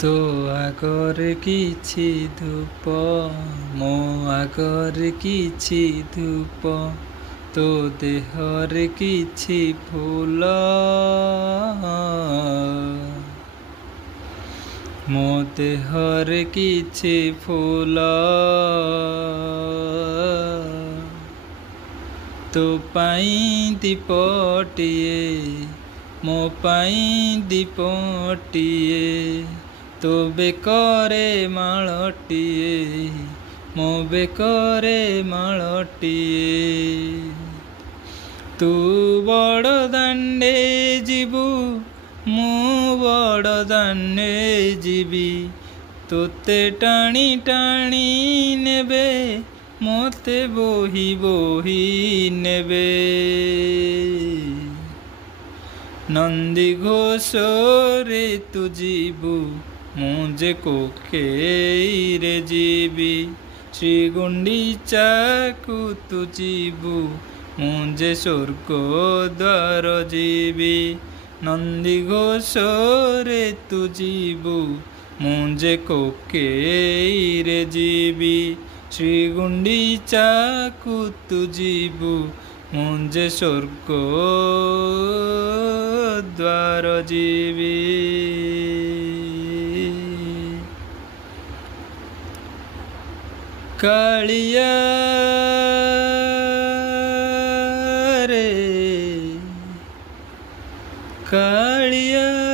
तो आगरे किछि धूप मो आगरे किछि धूप तो देहरे किछि फूल मो देहरे किछि फूल तो पाई दीपटिए मो पाई दीपटिए तो बेकरे मालटिए मो बेकरे मालटिए तू बड़ दांडे जीवु मु बड़ दांडे जीवी तोते टाणी टाणी नेबे मोते बोही बोही नेबे नंदी घोष रे तू जीवु मुझे कोकेरे जीवी श्री गुंडीचा को तू जीवु मुझे स्वर्ग द्वार जीवी नंदी घोष रे तू जीवु मुझे कोकेरे जीवी श्री गुंडीचा को तू जीवु मुझे स्वर्ग द्वार जीवी कालिया रे कालिया